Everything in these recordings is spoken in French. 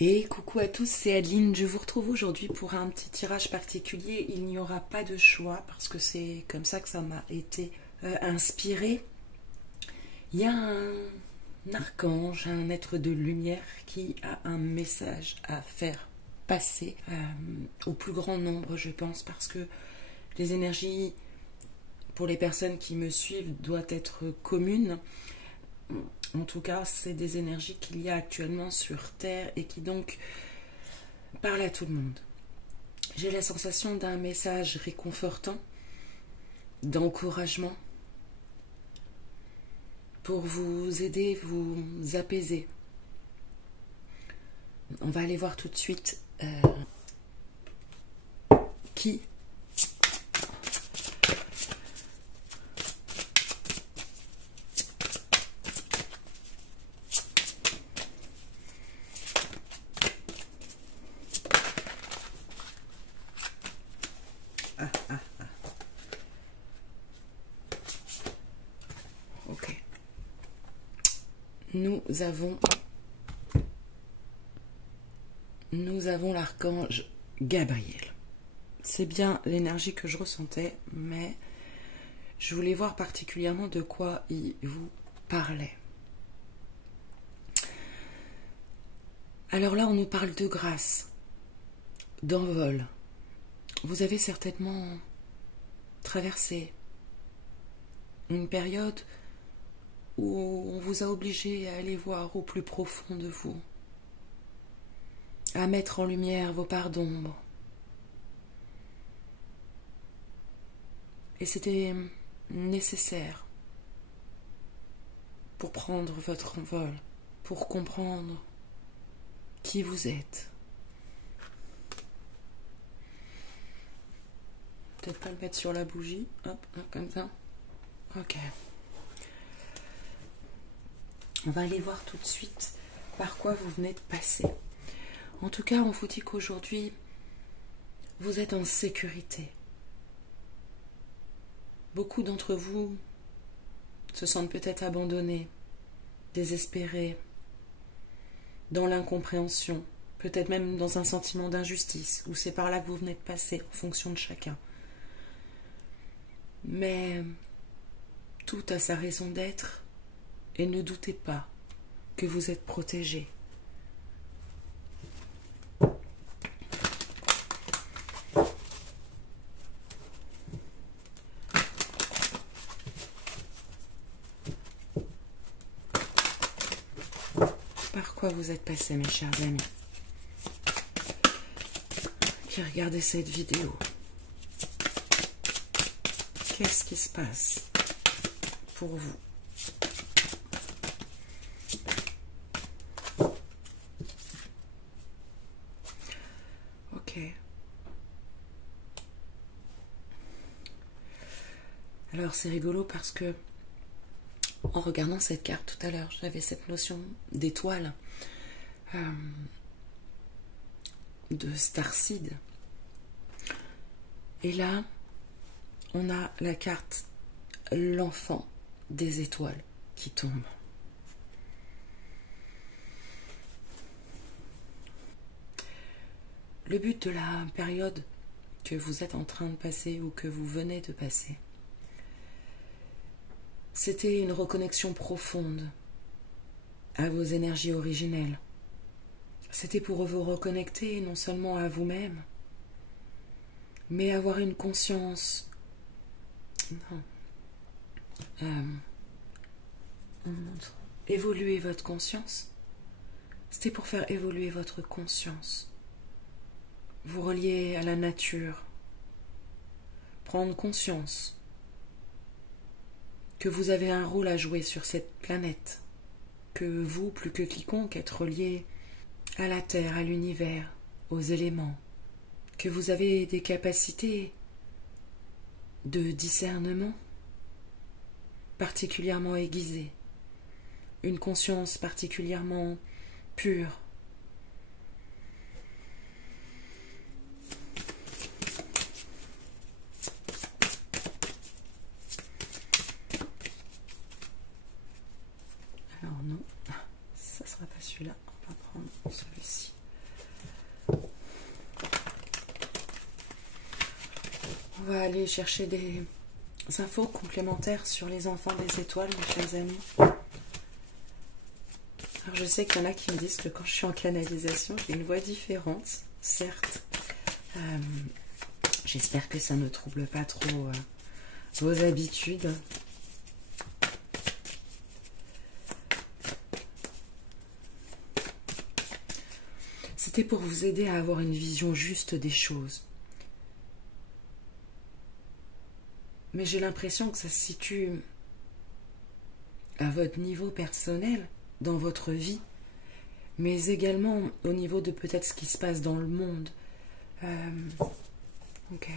Et coucou à tous, c'est Adeline. Je vous retrouve aujourd'hui pour un petit tirage particulier. Il n'y aura pas de choix parce que c'est comme ça que ça m'a été inspiré. Il y a un archange, un être de lumière qui a un message à faire passer au plus grand nombre, je pense, parce que les énergies, pour les personnes qui me suivent, doivent être communes. En tout cas, c'est des énergies qu'il y a actuellement sur Terre et qui donc parlent à tout le monde. J'ai la sensation d'un message réconfortant, d'encouragement, pour vous aider, vous apaiser. On va aller voir tout de suite qui Ok. Nous avons l'archange Gabriel. C'est bien l'énergie que je ressentais, mais je voulais voir particulièrement de quoi il vous parlait. Alors là, on nous parle de grâce, d'envol. Vous avez certainement traversé une période où on vous a obligé à aller voir au plus profond de vous, à mettre en lumière vos parts d'ombre. Et c'était nécessaire pour prendre votre envol, pour comprendre qui vous êtes. Peut-être pas le mettre sur la bougie, hop, comme ça. Ok. On va aller voir tout de suite par quoi vous venez de passer. En tout cas, on vous dit qu'aujourd'hui, vous êtes en sécurité. Beaucoup d'entre vous se sentent peut-être abandonnés, désespérés, dans l'incompréhension, peut-être même dans un sentiment d'injustice, ou c'est par là que vous venez de passer, en fonction de chacun. Mais tout a sa raison d'être, et ne doutez pas que vous êtes protégés. Par quoi vous êtes passés, mes chers amis, qui regardez cette vidéo? Qu'est-ce qui se passe pour vous? Ok. Alors c'est rigolo parce que en regardant cette carte tout à l'heure, j'avais cette notion d'étoile, de starseed. Et là, on a la carte l'enfant des étoiles qui tombe. Le but de la période que vous êtes en train de passer ou que vous venez de passer, c'était une reconnexion profonde à vos énergies originelles. C'était pour vous reconnecter non seulement à vous-même, mais avoir une conscience. Évoluer votre conscience. C'était pour faire évoluer votre conscience. Vous relier à la nature. Prendre conscience que vous avez un rôle à jouer sur cette planète. Que vous, plus que quiconque, êtes relié à la terre, à l'univers, aux éléments. Que vous avez des capacités de discernement particulièrement aiguisées. Une conscience particulièrement pure. Alors non, ça celui-là. On va prendre celui-ci. On va aller chercher des infos complémentaires sur les enfants des étoiles, mes chers amis. Alors je sais qu'il y en a qui me disent que quand je suis en canalisation, j'ai une voix différente, certes. J'espère que ça ne trouble pas trop vos habitudes. C'était pour vous aider à avoir une vision juste des choses. Mais j'ai l'impression que ça se situe à votre niveau personnel, dans votre vie, mais également au niveau de peut-être ce qui se passe dans le monde. Ok.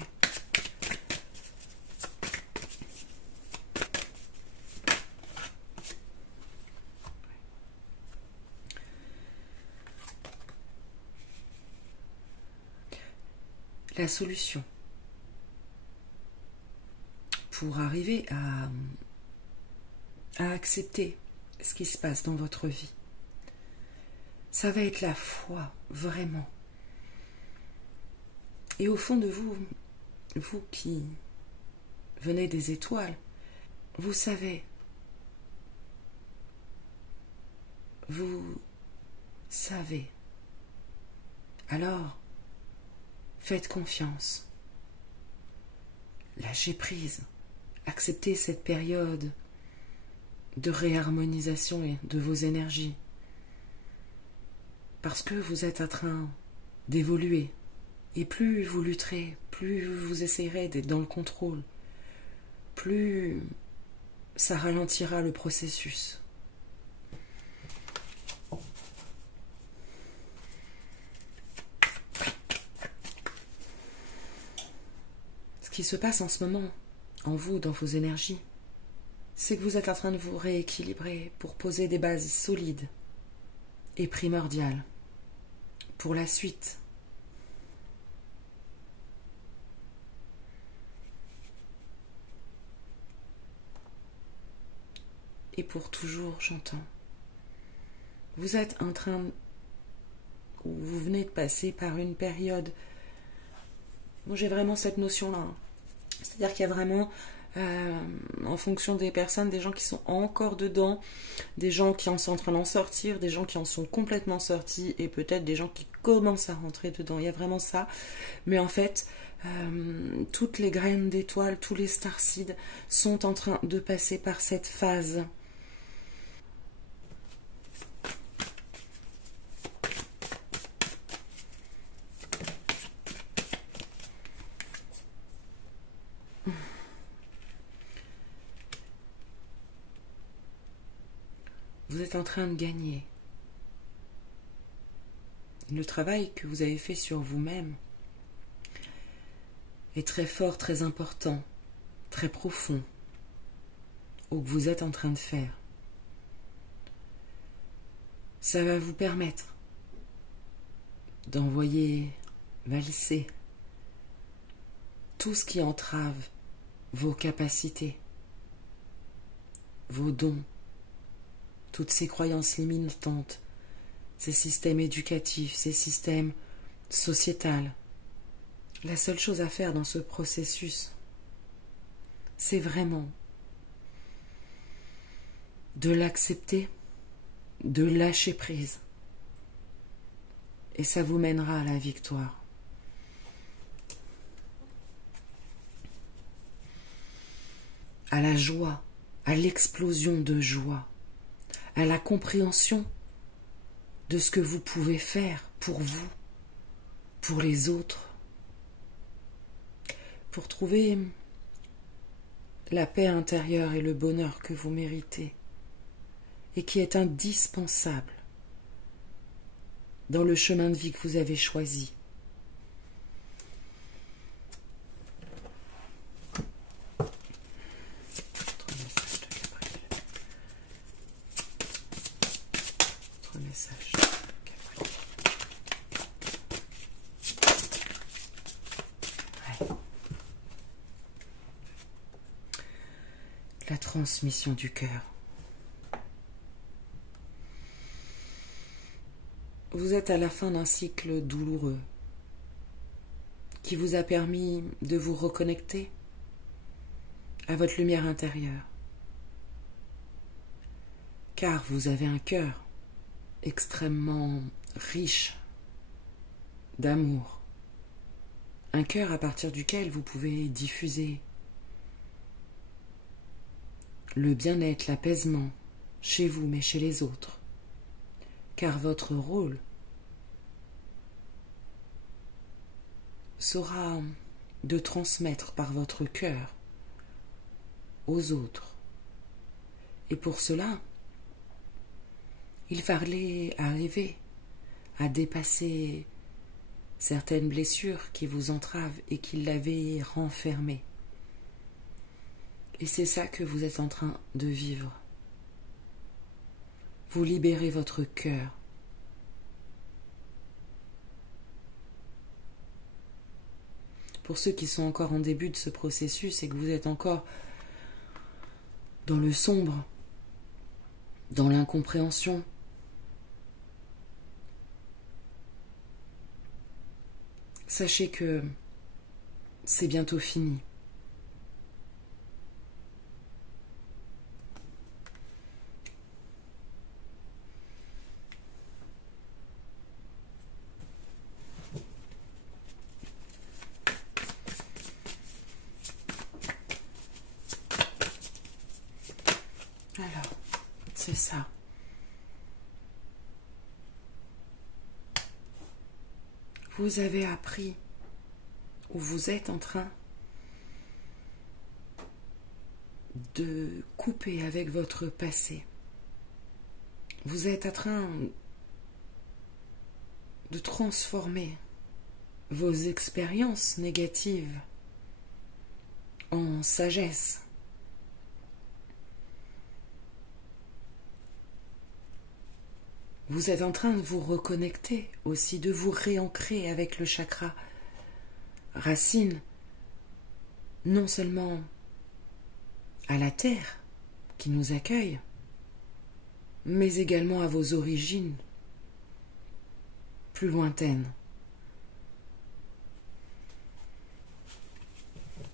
La solution pour arriver à accepter ce qui se passe dans votre vie, ça va être la foi, vraiment. Et au fond de vous, vous qui venez des étoiles, vous savez, alors faites confiance, lâchez prise, acceptez cette période de réharmonisation de vos énergies, parce que vous êtes en train d'évoluer, et plus vous lutterez, plus vous essayerez d'être dans le contrôle, plus ça ralentira le processus. Ce qui se passe en ce moment, en vous, dans vos énergies, c'est que vous êtes en train de vous rééquilibrer pour poser des bases solides et primordiales pour la suite. Et pour toujours, j'entends. Vous êtes en train, ou vous venez de passer par une période. Moi, j'ai vraiment cette notion-là. C'est-à-dire qu'il y a vraiment, en fonction des personnes, des gens qui sont encore dedans, des gens qui en sont en train d'en sortir, des gens qui en sont complètement sortis, et peut-être des gens qui commencent à rentrer dedans. Il y a vraiment ça. Mais en fait, toutes les graines d'étoiles, tous les starseeds sont en train de passer par cette phase. Vous êtes en train de gagner. Le travail que vous avez fait sur vous-même est très fort, très important, très profond, ou que vous êtes en train de faire. Ça va vous permettre d'envoyer valser tout ce qui entrave vos capacités, vos dons, toutes ces croyances limitantes, ces systèmes éducatifs, ces systèmes sociétals. La seule chose à faire dans ce processus, c'est vraiment de l'accepter, de lâcher prise. Et ça vous mènera à la victoire. À la joie, à l'explosion de joie, à la compréhension de ce que vous pouvez faire pour vous, pour les autres, pour trouver la paix intérieure et le bonheur que vous méritez et qui est indispensable dans le chemin de vie que vous avez choisi. La transmission du cœur. vous êtes à la fin d'un cycle douloureux qui vous a permis de vous reconnecter à votre lumière intérieure. Car vous avez un cœur extrêmement riche d'amour. Un cœur à partir duquel vous pouvez diffuser le bien-être, l'apaisement, chez vous mais chez les autres. Car votre rôle sera de transmettre par votre cœur aux autres. Et pour cela, il fallait arriver à dépasser certaines blessures qui vous entravent et qui l'avaient renfermé. Et c'est ça que vous êtes en train de vivre. Vous libérez votre cœur. Pour ceux qui sont encore en début de ce processus et que vous êtes encore dans le sombre, dans l'incompréhension, sachez que c'est bientôt fini. Alors, c'est ça. Vous avez appris, ou vous êtes en train de couper avec votre passé. Vous êtes en train de transformer vos expériences négatives en sagesse. Vous êtes en train de vous reconnecter aussi, de vous réancrer avec le chakra racine, non seulement à la terre qui nous accueille, mais également à vos origines plus lointaines.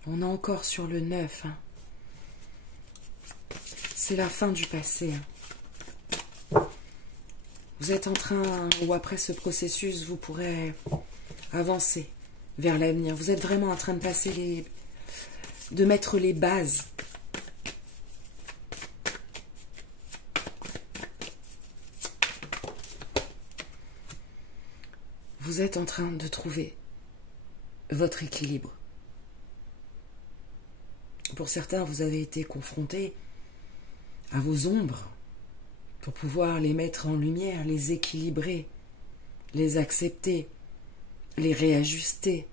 On est encore sur le 9. C'est la fin du passé. Vous êtes en train, ou après ce processus, vous pourrez avancer vers l'avenir. Vous êtes vraiment en train de passer de mettre les bases. Vous êtes en train de trouver votre équilibre. Pour certains, vous avez été confrontés à vos ombres pour pouvoir les mettre en lumière, les équilibrer, les accepter, les réajuster.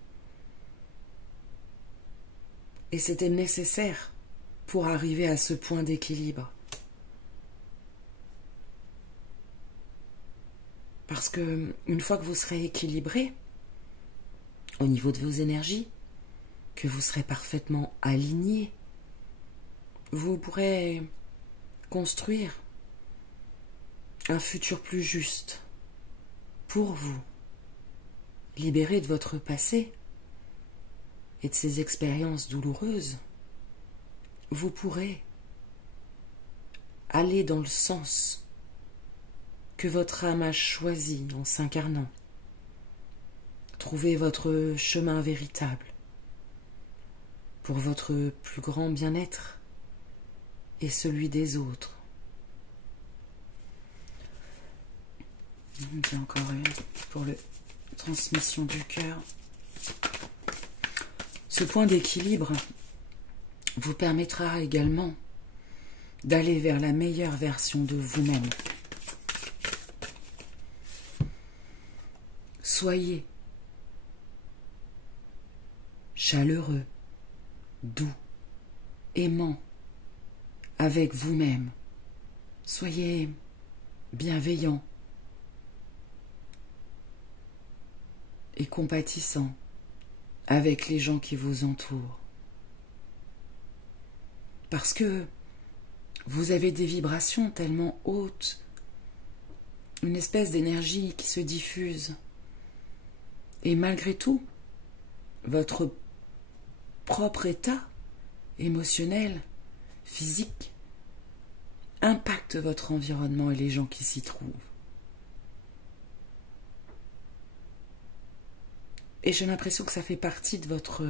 Et c'était nécessaire pour arriver à ce point d'équilibre. Parce que une fois que vous serez équilibré au niveau de vos énergies, que vous serez parfaitement aligné, vous pourrez construire un futur plus juste pour vous, libéré de votre passé et de ces expériences douloureuses. Vous pourrez aller dans le sens que votre âme a choisi en s'incarnant, trouver votre chemin véritable pour votre plus grand bien-être et celui des autres. J'ai encore une pour la transmission du cœur. Ce point d'équilibre vous permettra également d'aller vers la meilleure version de vous-même. Soyez chaleureux, doux, aimant avec vous-même. Soyez bienveillant et compatissant avec les gens qui vous entourent. Parce que vous avez des vibrations tellement hautes une espèce d'énergie qui se diffuse. Et malgré tout, votre propre état émotionnel, physique, impacte votre environnement et les gens qui s'y trouvent. Et j'ai l'impression que ça fait partie de votre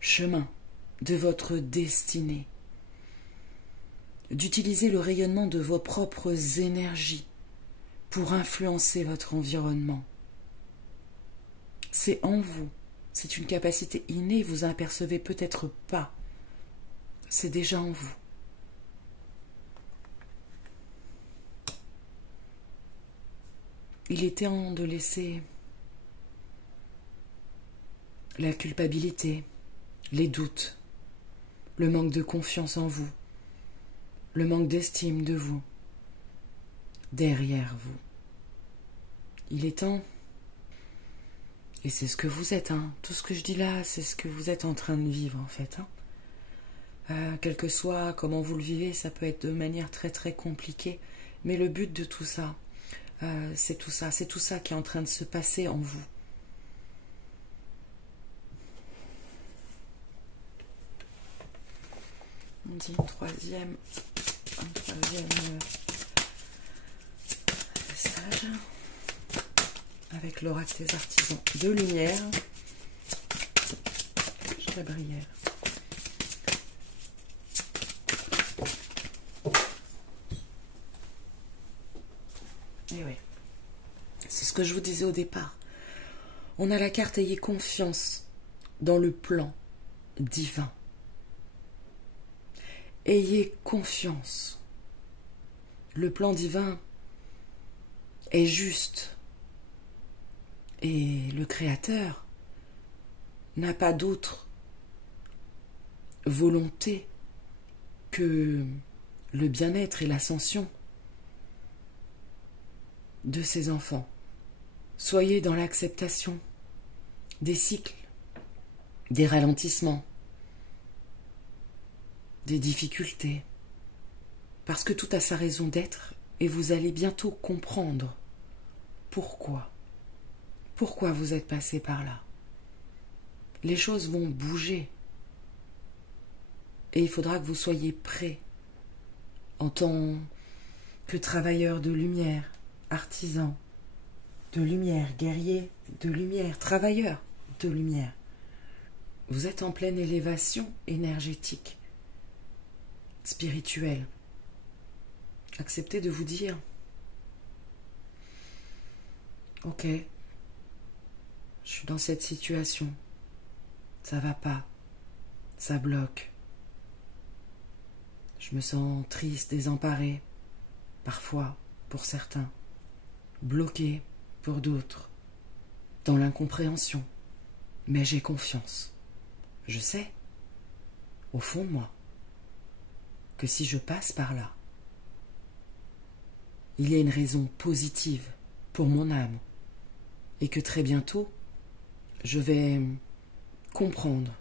chemin, de votre destinée. D'utiliser le rayonnement de vos propres énergies pour influencer votre environnement. C'est en vous, c'est une capacité innée, vous en apercevez peut-être pas. C'est déjà en vous. Il est temps de laisser la culpabilité, les doutes, le manque de confiance en vous, le manque d'estime de vous, derrière vous. Il est temps, et c'est ce que vous êtes, hein. Tout ce que je dis là, c'est ce que vous êtes en train de vivre en fait. Quel que soit comment vous le vivez, ça peut être de manière très très compliquée, mais le but de tout ça, c'est tout ça qui est en train de se passer en vous. On dit un troisième message avec l'oracle des artisans de lumière, Gabriel. Et oui, c'est ce que je vous disais au départ. On a la carte ayez confiance dans le plan divin. Ayez confiance. Le plan divin est juste. Et le Créateur n'a pas d'autre volonté que le bien-être et l'ascension de ses enfants. Soyez dans l'acceptation des cycles, des ralentissements, des difficultés, parce que tout a sa raison d'être et vous allez bientôt comprendre pourquoi vous êtes passé par là. Les choses vont bouger et il faudra que vous soyez prêts en tant que travailleur de lumière, artisan de lumière, guerrier de lumière, travailleur de lumière. Vous êtes en pleine élévation énergétique, spirituelle. Acceptez de vous dire « Ok, je suis dans cette situation, ça va pas, ça bloque. Je me sens triste, désemparé, parfois pour certains, bloqué pour d'autres, dans l'incompréhension. Mais j'ai confiance. Je sais, au fond de moi, que si je passe par là, il y a une raison positive pour mon âme et que très bientôt, je vais comprendre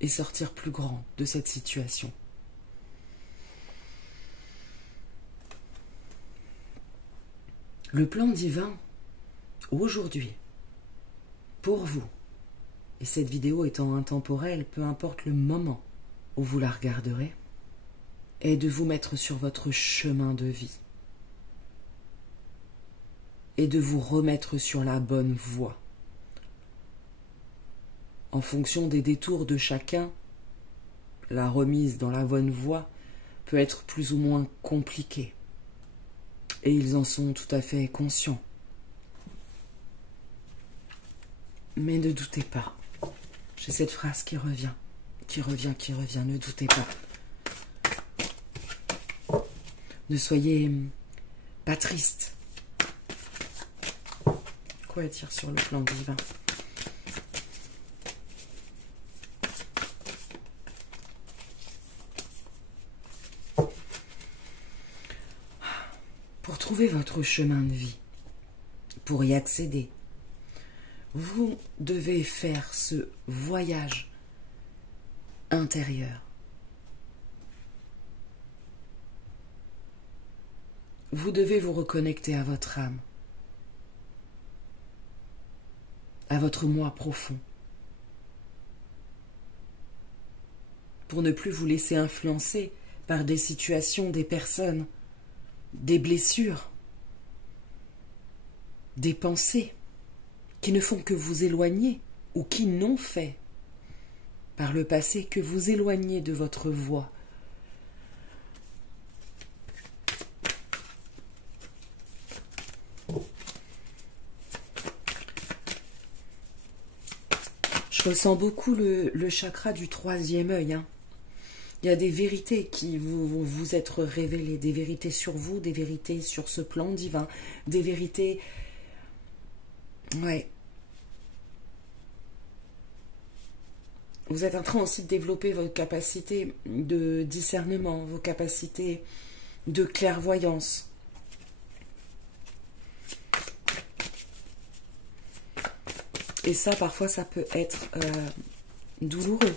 et sortir plus grand de cette situation. » Le plan divin, aujourd'hui, pour vous, et cette vidéo étant intemporelle, peu importe le moment où vous la regarderez, est de vous mettre sur votre chemin de vie et de vous remettre sur la bonne voie. En fonction des détours de chacun, la remise dans la bonne voie peut être plus ou moins compliquée. Et ils en sont tout à fait conscients. Mais ne doutez pas. J'ai cette phrase qui revient, ne doutez pas. Ne soyez pas triste. Quoi dire sur le plan divin ? Pour trouver votre chemin de vie, pour y accéder, vous devez faire ce voyage intérieur. Vous devez vous reconnecter à votre âme, à votre moi profond, pour ne plus vous laisser influencer par des situations, des personnes, des blessures, des pensées qui ne font que vous éloigner ou qui n'ont fait par le passé que vous éloigner de votre voie. Je ressens beaucoup le chakra du troisième œil. Il y a des vérités qui vont vous être révélées, des vérités sur vous, des vérités sur ce plan divin, des vérités... Ouais. Vous êtes en train aussi de développer vos capacités de discernement, vos capacités de clairvoyance. Et ça, parfois, ça peut être douloureux.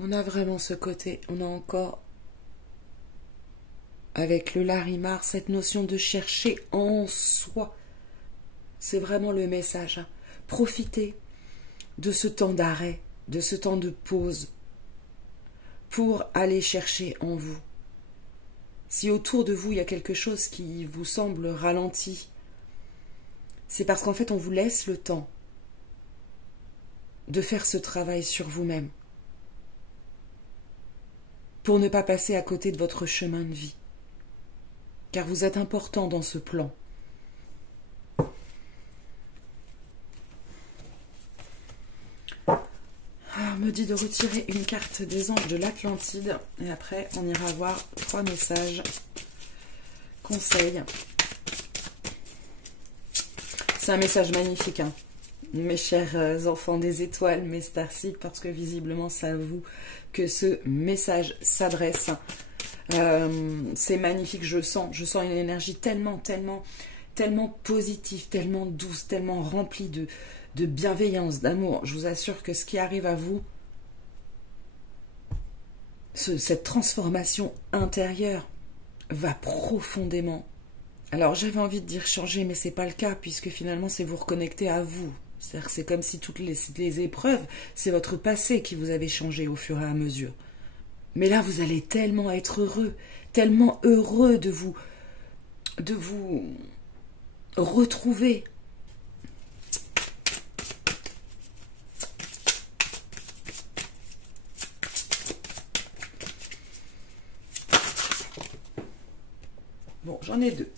On a vraiment ce côté, on a encore, avec le Larimar, cette notion de chercher en soi. C'est vraiment le message. Profitez de ce temps d'arrêt, de ce temps de pause, pour aller chercher en vous. Si autour de vous, il y a quelque chose qui vous semble ralenti, c'est parce qu'en fait, on vous laisse le temps de faire ce travail sur vous-même, pour ne pas passer à côté de votre chemin de vie. Car vous êtes important dans ce plan. Me dit de retirer une carte des anges de l'Atlantide. Et après, on ira voir 3 messages, conseils. C'est un message magnifique, hein, mes chers enfants des étoiles, mes starseeds, parce que visiblement, c'est à vous que ce message s'adresse. C'est magnifique, je sens une énergie tellement positive, tellement douce, tellement remplie de bienveillance, d'amour. Je vous assure que ce qui arrive à vous, cette transformation intérieure va profondément. Alors j'avais envie de dire changer, mais c'est pas le cas, puisque finalement c'est vous reconnecter à vous. C'est-à-dire, c'est comme si toutes les épreuves, c'est votre passé qui vous avez changé au fur et à mesure. Mais là, vous allez tellement être heureux, tellement heureux de vous retrouver. Bon, j'en ai 2.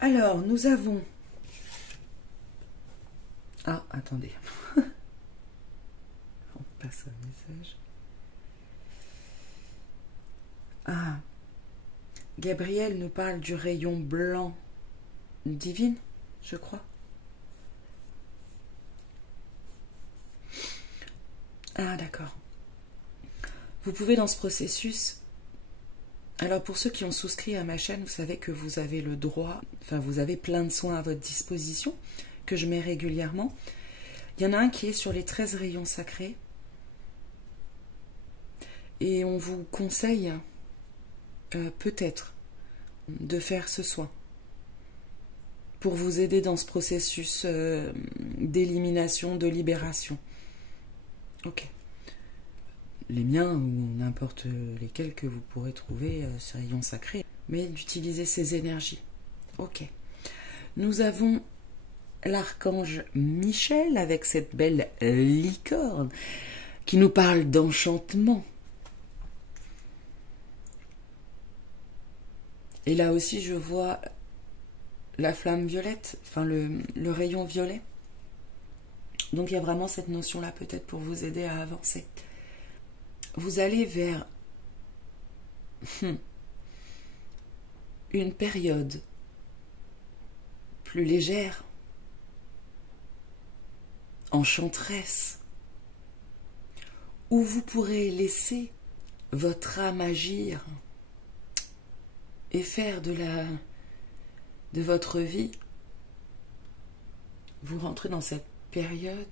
Alors, nous avons... Ah, attendez. On passe un message. Ah, Gabriel nous parle du rayon blanc divine, je crois. Ah, d'accord. Vous pouvez dans ce processus... Alors pour ceux qui ont souscrit à ma chaîne, vous savez que vous avez le droit, enfin vous avez plein de soins à votre disposition, que je mets régulièrement. Il y en a un qui est sur les 13 rayons sacrés. Et on vous conseille peut-être de faire ce soin pour vous aider dans ce processus d'élimination, de libération. Ok. Les miens ou n'importe lesquels que vous pourrez trouver ces rayons sacrés, mais d'utiliser ces énergies. Ok. Nous avons l'archange Michel avec cette belle licorne qui nous parle d'enchantement. Et là aussi, je vois la flamme violette, enfin le rayon violet. Donc il y a vraiment cette notion-là peut-être pour vous aider à avancer. Vous allez vers une période plus légère, enchanteresse, où vous pourrez laisser votre âme agir et faire de de votre vie, vous rentrez dans cette période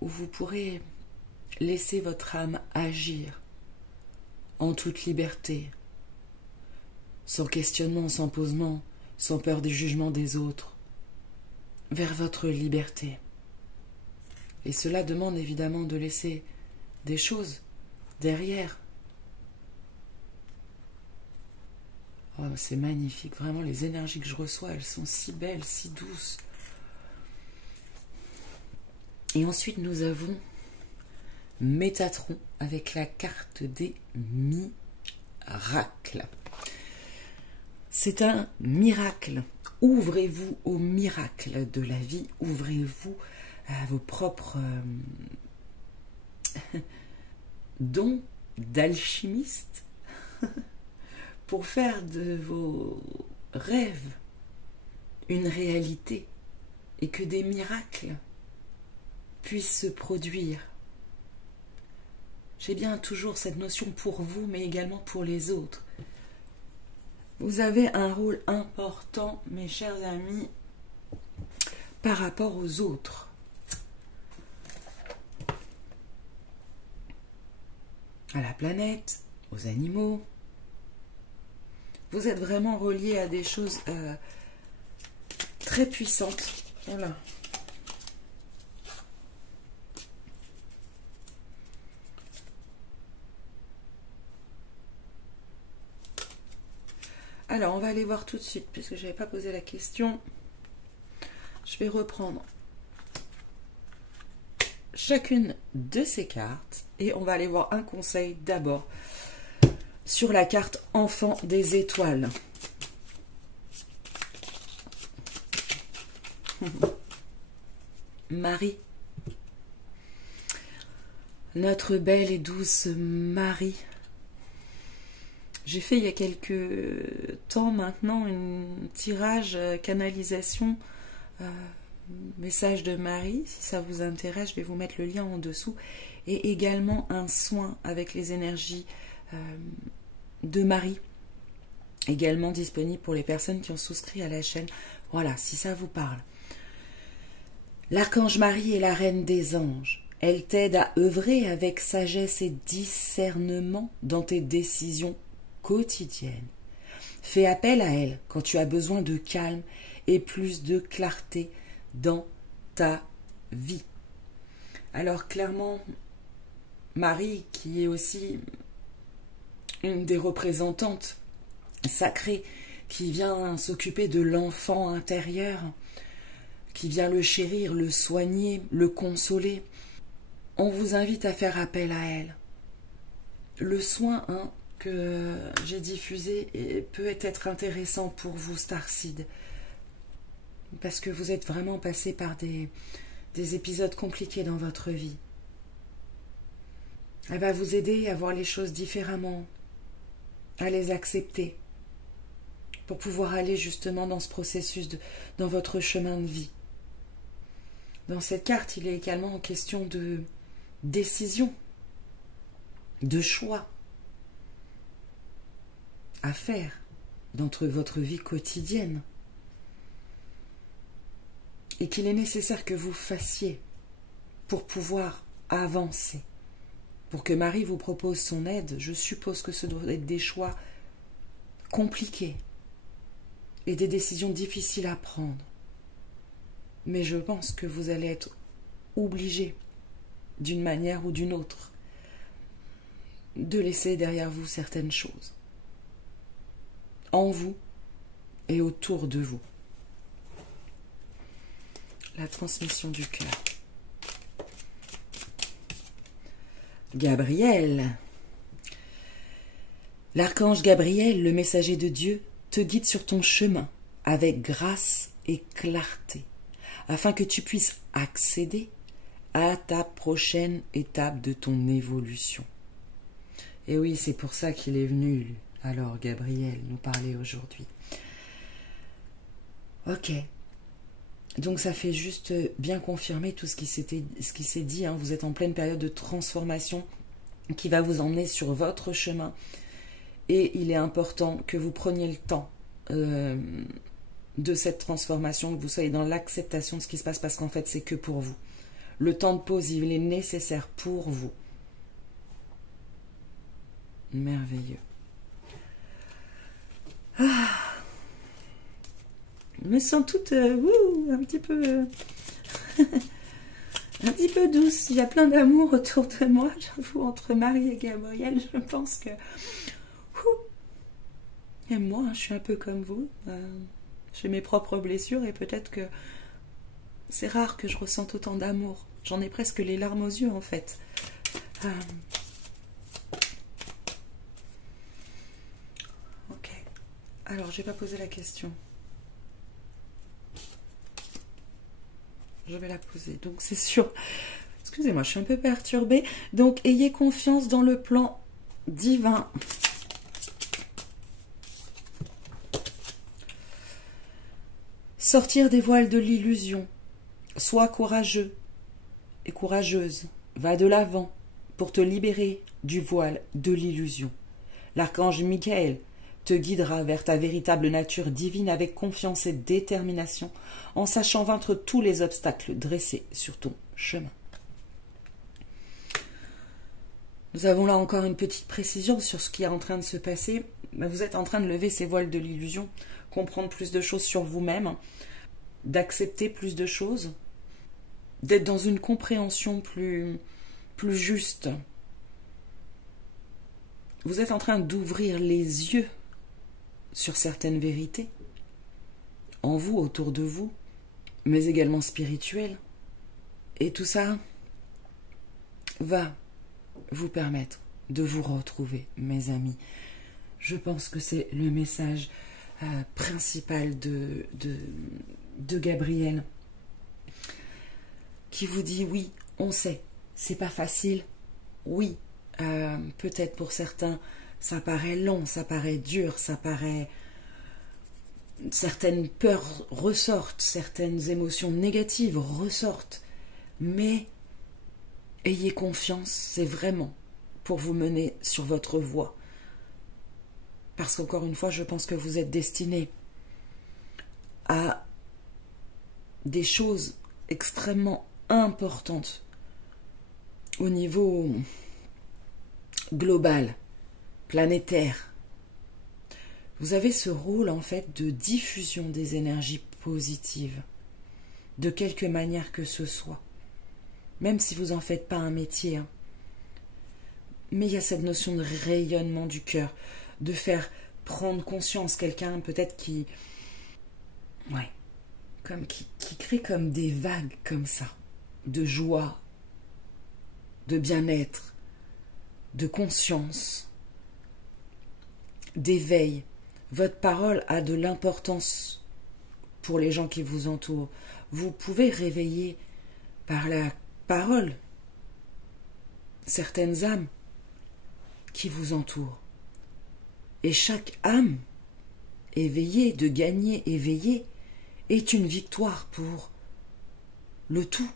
où vous pourrez laisser votre âme agir en toute liberté, sans questionnement, sans posement, sans peur des jugements des autres, vers votre liberté. Et cela demande évidemment de laisser des choses derrière. Oh, c'est magnifique, vraiment les énergies que je reçois, elles sont si belles, si douces. Et ensuite nous avons Métatron avec la carte des miracles. C'est un miracle. Ouvrez-vous au miracle de la vie, ouvrez-vous à vos propres dons d'alchimiste pour faire de vos rêves une réalité et que des miracles puissent se produire. J'ai bien toujours cette notion pour vous, mais également pour les autres. Vous avez un rôle important, mes chers amis, par rapport aux autres. À la planète, aux animaux. Vous êtes vraiment reliés à des choses très puissantes. Voilà. Alors, on va aller voir tout de suite, puisque je n'avais pas posé la question. Je vais reprendre chacune de ces cartes et on va aller voir un conseil d'abord sur la carte Enfant des étoiles. Marie. Notre belle et douce Marie. J'ai fait il y a quelques temps maintenant un tirage canalisation message de Marie. Si ça vous intéresse, je vais vous mettre le lien en dessous. Et également un soin avec les énergies de Marie. Également disponible pour les personnes qui ont souscrit à la chaîne. Voilà, si ça vous parle. L'archange Marie est la reine des anges. Elle t'aide à œuvrer avec sagesse et discernement dans tes décisions quotidienne. Fais appel à elle quand tu as besoin de calme et plus de clarté dans ta vie. Alors clairement, Marie, qui est aussi une des représentantes sacrées, qui vient s'occuper de l'enfant intérieur, qui vient le chérir, le soigner, le consoler, on vous invite à faire appel à elle. Le soin, que j'ai diffusé peut être intéressant pour vous, Starseed, parce que vous êtes vraiment passé par des épisodes compliqués dans votre vie. Elle va vous aider à voir les choses différemment, à les accepter, pour pouvoir aller justement dans ce processus, dans votre chemin de vie. Dans cette carte, il est également en question de décision, de choix à faire dans votre vie quotidienne et qu'il est nécessaire que vous fassiez pour pouvoir avancer. Pour que Marie vous propose son aide, je suppose que ce doit être des choix compliqués et des décisions difficiles à prendre. Mais je pense que vous allez être obligé, d'une manière ou d'une autre, de laisser derrière vous certaines choses. En vous et autour de vous. La transmission du cœur. Gabriel. L'archange Gabriel, le messager de Dieu, te guide sur ton chemin avec grâce et clarté, afin que tu puisses accéder à ta prochaine étape de ton évolution. Et oui, c'est pour ça qu'il est venu, alors Gabriel, nous parler aujourd'hui. Ok. Donc ça fait juste bien confirmer tout ce qui s'est dit. Vous êtes en pleine période de transformation qui va vous emmener sur votre chemin. Et il est important que vous preniez le temps de cette transformation, que vous soyez dans l'acceptation de ce qui se passe, parce qu'en fait, c'est que pour vous. Le temps de pause, il est nécessaire pour vous. Merveilleux. Ah. Je me sens toute un petit peu un petit peu douce. Il y a plein d'amour autour de moi, j'avoue, entre Marie et Gabriel. Je pense que et moi, je suis un peu comme vous. J'ai mes propres blessures et peut-être que c'est rare que je ressente autant d'amour. J'en ai presque les larmes aux yeux en fait. Ok. Alors, j'ai pas posé la question. Je vais la poser. Donc, c'est sûr. Excusez-moi, je suis un peu perturbée. Donc, ayez confiance dans le plan divin. Sortir des voiles de l'illusion. Sois courageux et courageuse. Va de l'avant pour te libérer du voile de l'illusion. L'archange Michael te guidera vers ta véritable nature divine avec confiance et détermination, en sachant vaincre tous les obstacles dressés sur ton chemin. Nous avons là encore une petite précision sur ce qui est en train de se passer. Vous êtes en train de lever ces voiles de l'illusion, comprendre plus de choses sur vous-même, d'accepter plus de choses, d'être dans une compréhension plus juste. Vous êtes en train d'ouvrir les yeux sur certaines vérités, en vous, autour de vous, mais également spirituelles. Et tout ça va vous permettre de vous retrouver, mes amis. Je pense que c'est le message principal de Gabriel, qui vous dit oui, on sait, c'est pas facile, oui, peut-être pour certains, ça paraît long, ça paraît dur, ça paraît... Certaines peurs ressortent, certaines émotions négatives ressortent, mais ayez confiance, c'est vraiment pour vous mener sur votre voie. Parce qu'encore une fois, je pense que vous êtes destinés à des choses extrêmement importantes au niveau global, planétaire. Vous avez ce rôle en fait de diffusion des énergies positives, de quelque manière que ce soit, même si vous n'en faites pas un métier. Hein. Mais il y a cette notion de rayonnement du cœur, de faire prendre conscience quelqu'un peut-être qui crée comme des vagues comme ça, de joie, de bien-être, de conscience, d'éveil. Votre parole a de l'importance pour les gens qui vous entourent. Vous pouvez réveiller par la parole certaines âmes qui vous entourent. Et chaque âme éveillée, de gagner, éveillée, est une victoire pour le tout.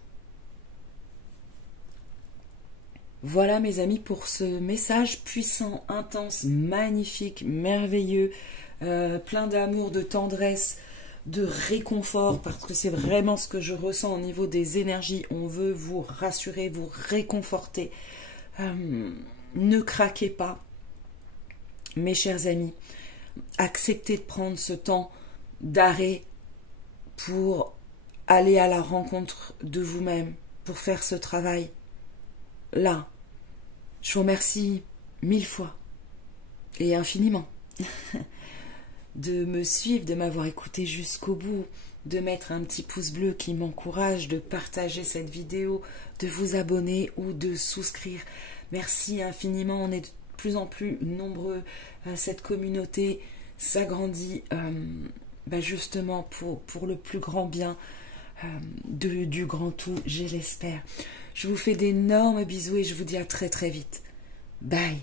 Voilà mes amis pour ce message puissant, intense, magnifique, merveilleux, plein d'amour, de tendresse, de réconfort, parce que c'est vraiment ce que je ressens au niveau des énergies. On veut vous rassurer, vous réconforter. Ne craquez pas, mes chers amis. Acceptez de prendre ce temps d'arrêt pour aller à la rencontre de vous-même, pour faire ce travail. Là, je vous remercie 1000 fois et infiniment de me suivre, de m'avoir écouté jusqu'au bout, de mettre un petit pouce bleu qui m'encourage, de partager cette vidéo, de vous abonner ou de souscrire. Merci infiniment, on est de plus en plus nombreux, cette communauté s'agrandit justement pour le plus grand bien du grand tout, je l'espère. Je vous fais d'énormes bisous et je vous dis à très très vite. Bye.